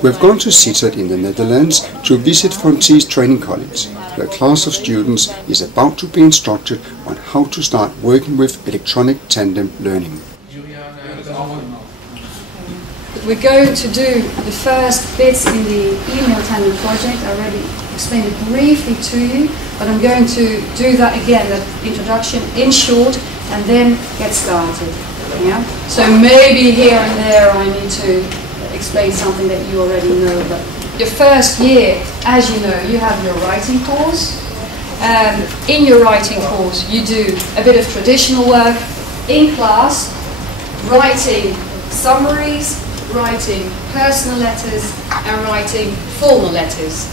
We've gone to Sittard in the Netherlands to visit Frontiers Training College, where a class of students is about to be instructed on how to start working with electronic tandem learning. We're going to do the first bits in the email tandem project. I already explained it briefly to you, but I'm going to do that again, that introduction in short, and then get started. Yeah? So maybe here and there I need to explain something that you already know. But your first year, as you know, you have your writing course. In your writing course you do a bit of traditional work in class, writing summaries, writing personal letters and writing formal letters.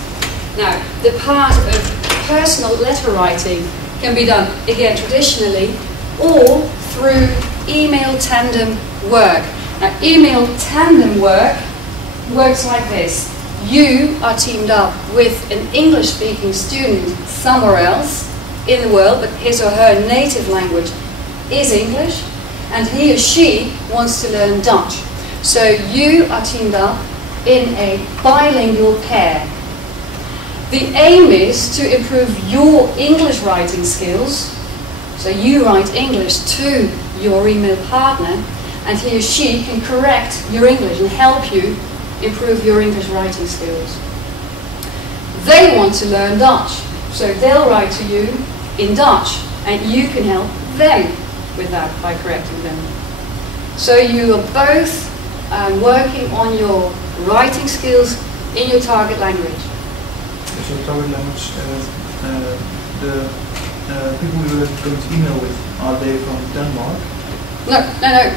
Now, the part of personal letter writing can be done, again, traditionally or through email tandem work. Now, email tandem work works like this. You are teamed up with an English-speaking student somewhere else in the world, but his or her native language is English, and he or she wants to learn Dutch. So you are teamed up in a bilingual pair. The aim is to improve your English writing skills. So you write English to your email partner, and he or she can correct your English and help you improve your English writing skills. They want to learn Dutch, so they'll write to you in Dutch, and you can help them with that by correcting them. So you are both working on your writing skills in your target language. So target language, the people we were going to email with, are they from Denmark? No,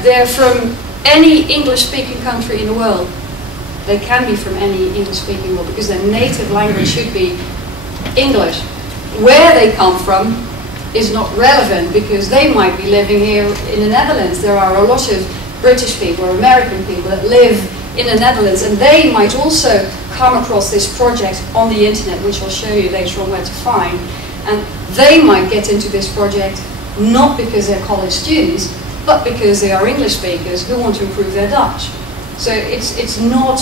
they're from any English-speaking country in the world. They can be from any English-speaking world because their native language should be English. Where they come from is not relevant because they might be living here in the Netherlands. There are a lot of British people or American people that live in the Netherlands, and they might also come across this project on the internet, which I'll show you later on where to find, and they might get into this project not because they're college students, but because they are English speakers who want to improve their Dutch. So it's not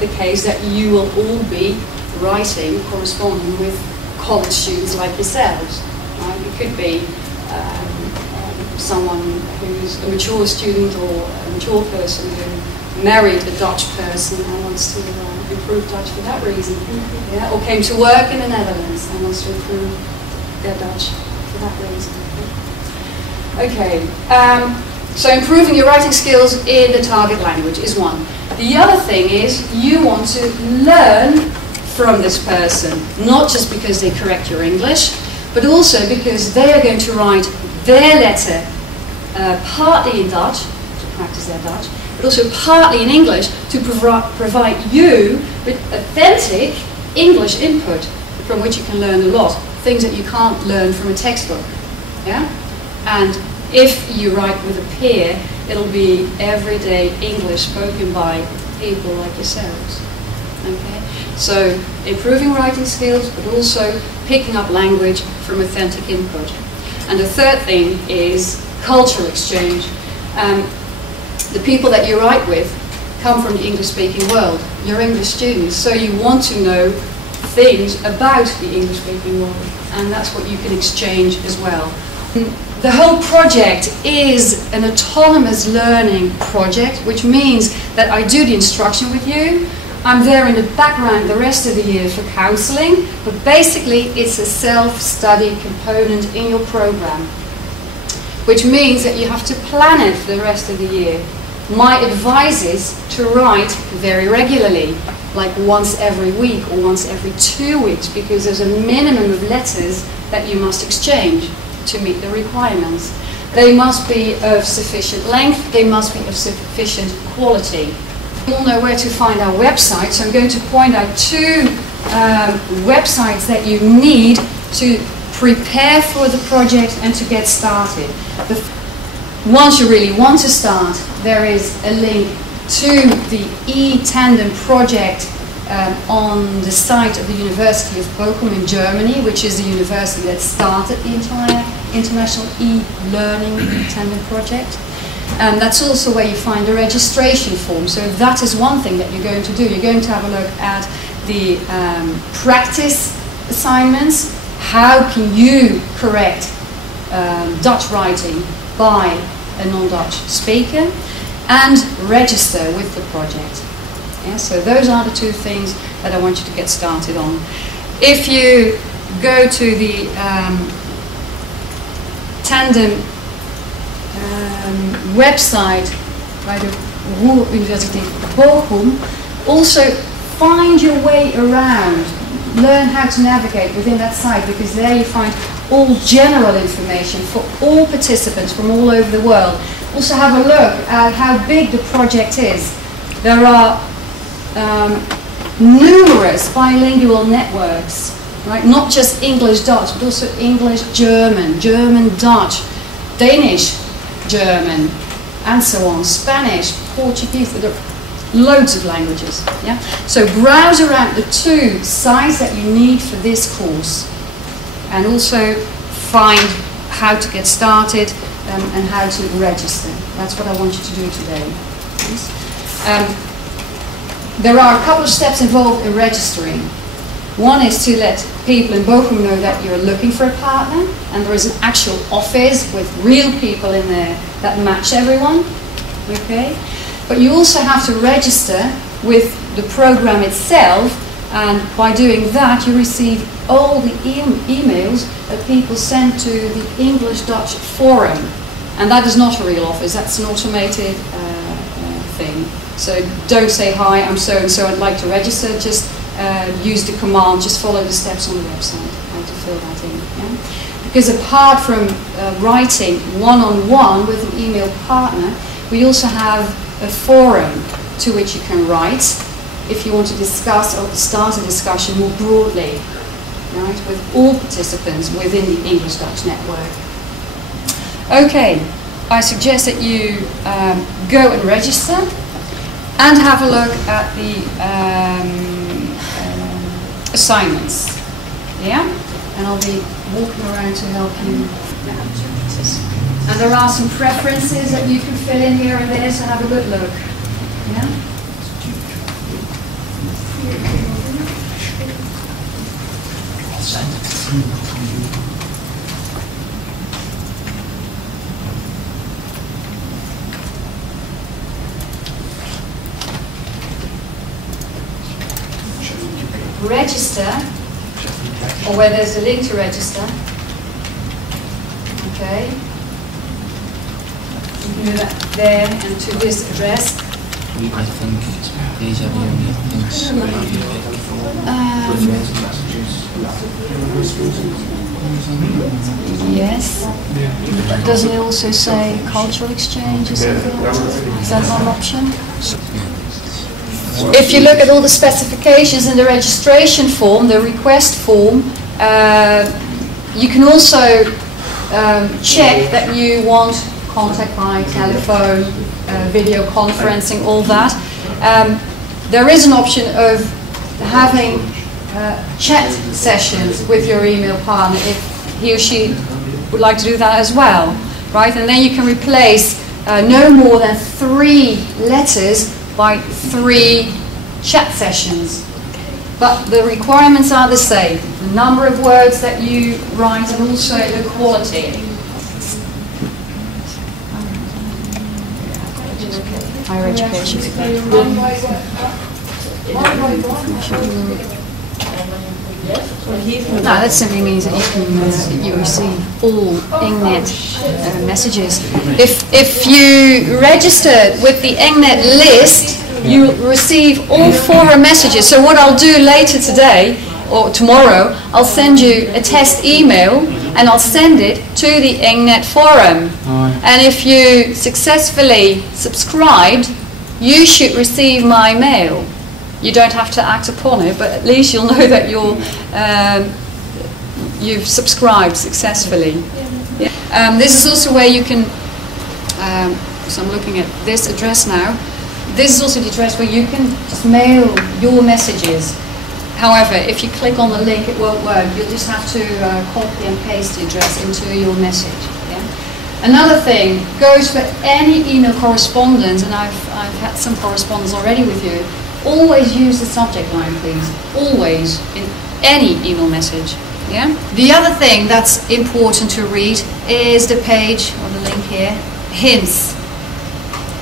the case that you will all be writing, corresponding with college students like yourselves. Right? It could be someone who's a mature student or a mature person who married a Dutch person and wants to improve Dutch for that reason. Yeah? Or came to work in the Netherlands and wants to improve their Dutch for that reason. Okay, so improving your writing skills in the target language is one. The other thing is you want to learn from this person, not just because they correct your English, but also because they are going to write their letter partly in Dutch, to practice their Dutch, but also partly in English to provide you with authentic English input from which you can learn a lot, things that you can't learn from a textbook. Yeah? And if you write with a peer, it'll be everyday English spoken by people like yourselves. Okay? So improving writing skills, but also picking up language from authentic input. And the third thing is cultural exchange. The people that you write with come from the English-speaking world. You're English students, so you want to know things about the English-speaking world, and that's what you can exchange as well. The whole project is an autonomous learning project, which means that I do the instruction with you. I'm there in the background the rest of the year for counseling, but basically it's a self-study component in your program, which means that you have to plan it for the rest of the year. My advice is to write very regularly, like once every week or once every 2 weeks, because there's a minimum of letters that you must exchange to meet the requirements. They must be of sufficient length, they must be of sufficient quality. You all know where to find our website, so I'm going to point out two websites that you need to prepare for the project and to get started. Once you really want to start, there is a link to the eTandem project on the site of the University of Bochum in Germany, which is the university that started the entire international e-learning tandem project. And that's also where you find the registration form. So that is one thing that you're going to do. You're going to have a look at the practice assignments. How can you correct Dutch writing by a non-Dutch speaker, and register with the project. Yeah, so those are the two things that I want you to get started on. If you go to the Tandem website by the Ruhr Universiteit Bochum, also find your way around, learn how to navigate within that site, because there you find all general information for all participants from all over the world. Also have a look at how big the project is. There are numerous bilingual networks, right? Not just English-Dutch, but also English-German, German-Dutch, Danish-German, and so on, Spanish, Portuguese, there are loads of languages. Yeah? So browse around the two sites that you need for this course, and also find how to get started and how to register. That's what I want you to do today. There are a couple of steps involved in registering. One is to let people in Bochum know that you're looking for a partner, and there is an actual office with real people in there that match everyone. Okay? But you also have to register with the program itself, and by doing that you receive all the emails that people send to the English-Dutch forum. And that is not a real office, that's an automated thing. So don't say, hi, I'm so-and-so, I'd like to register, just use the command, just follow the steps on the website, how to fill that in. Yeah? Because apart from writing one-on-one with an email partner, we also have a forum to which you can write if you want to discuss or start a discussion more broadly, right, with all participants within the English-Dutch network. Okay, I suggest that you go and register and have a look at the assignments. Yeah? And I'll be walking around to help you. And there are some preferences that you can fill in here and there, so have a good look. Yeah? Register, or where there's a link to register. Okay. You can do that there and to this address. I think these are the only things Yes. Doesn't it also say cultural exchange or something? Is that not an option? If you look at all the specifications in the registration form, the request form, you can also check that you want contact by telephone, video conferencing, all that. There is an option of having chat sessions with your email partner if he or she would like to do that as well, right? And then you can replace no more than 3 letters by 3 chat sessions. But the requirements are the same. The number of words that you write and also the quality. Higher education. No, that simply means that you can you receive all Engnet messages. If you register with the Engnet list, you will receive all forum messages. So what I'll do later today or tomorrow, I'll send you a test email and I'll send it to the Engnet forum. And if you successfully subscribed, you should receive my mail. You don't have to act upon it, but at least you'll know that you've subscribed successfully. Yeah. This is also where you can, so I'm looking at this address now. This is also the address where you can just mail your messages. However, if you click on the link, it won't work. You'll just have to copy and paste the address into your message. Yeah? Another thing goes for any email correspondence, and I've had some correspondence already with you. Always use the subject line, please. Always, in any email message. Yeah. The other thing that's important to read is the page or the link here, hints.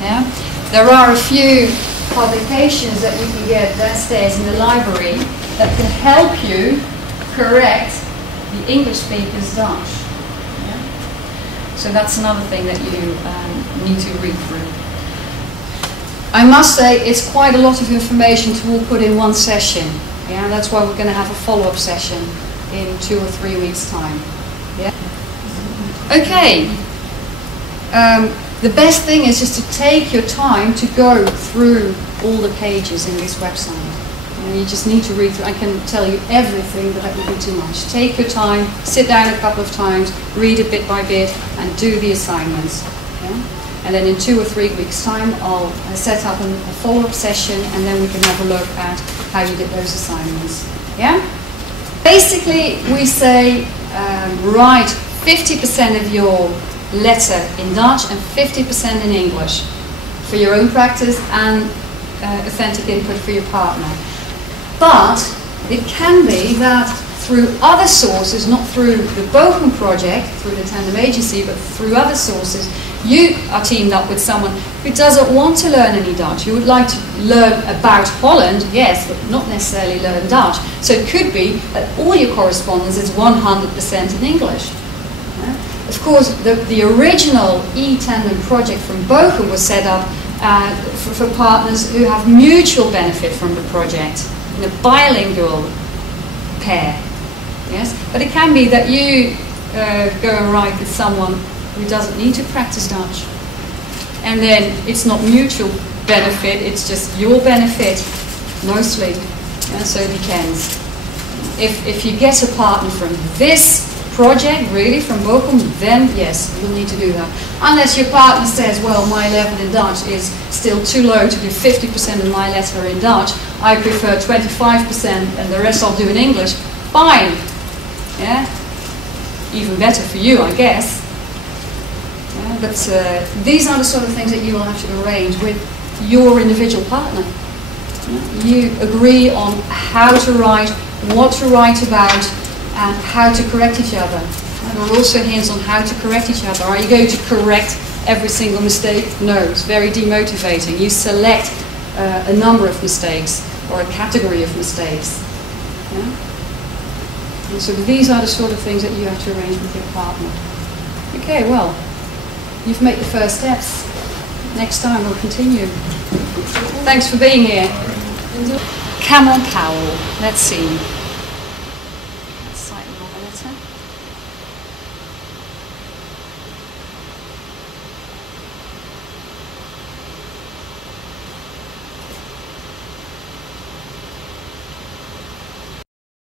Yeah. There are a few publications that you can get downstairs in the library that can help you correct the English speaker's Dutch. Yeah. So that's another thing that you need to read through. I must say it's quite a lot of information to all put in one session. Yeah, that's why we're going to have a follow-up session in 2 or 3 weeks' time. Yeah. Okay. The best thing is just to take your time to go through all the pages in this website. You just need to read through. I can tell you everything, but that would be too much. Take your time, sit down a couple of times, read it bit by bit, and do the assignments. Yeah? And then in 2 or 3 weeks' time, I'll set up a follow-up session, and then we can have a look at how you did those assignments. Yeah? Basically, we say write 50% of your letter in Dutch and 50% in English for your own practice and authentic input for your partner. But it can be that through other sources, not through the Bochum project, through the Tandem agency, but through other sources, you are teamed up with someone who doesn't want to learn any Dutch. You would like to learn about Holland, yes, but not necessarily learn Dutch. So it could be that all your correspondence is 100% in English. Of course, the original eTandem project from Bochum was set up for partners who have mutual benefit from the project, in a bilingual pair. Yes, but it can be that you go and write with someone who doesn't need to practice Dutch, and then it's not mutual benefit; it's just your benefit, mostly. Yeah, so it depends. If you get a partner from this project, really, from Bochum, then yes, you'll need to do that. Unless your partner says, well, my level in Dutch is still too low to do 50% of my letter in Dutch, I prefer 25% and the rest I'll do in English, fine. Yeah? Even better for you, I guess. Yeah, but these are the sort of things that you will have to arrange with your individual partner. Yeah? You agree on how to write, what to write about, and how to correct each other. And there are also hints on how to correct each other. Are you going to correct every single mistake? No, it's very demotivating. You select a number of mistakes or a category of mistakes. Yeah? And so these are the sort of things that you have to arrange with your partner. Okay, well, you've made the first steps. Next time we'll continue. Thanks for being here. Camel cowl. Let's see. Slightly more letter.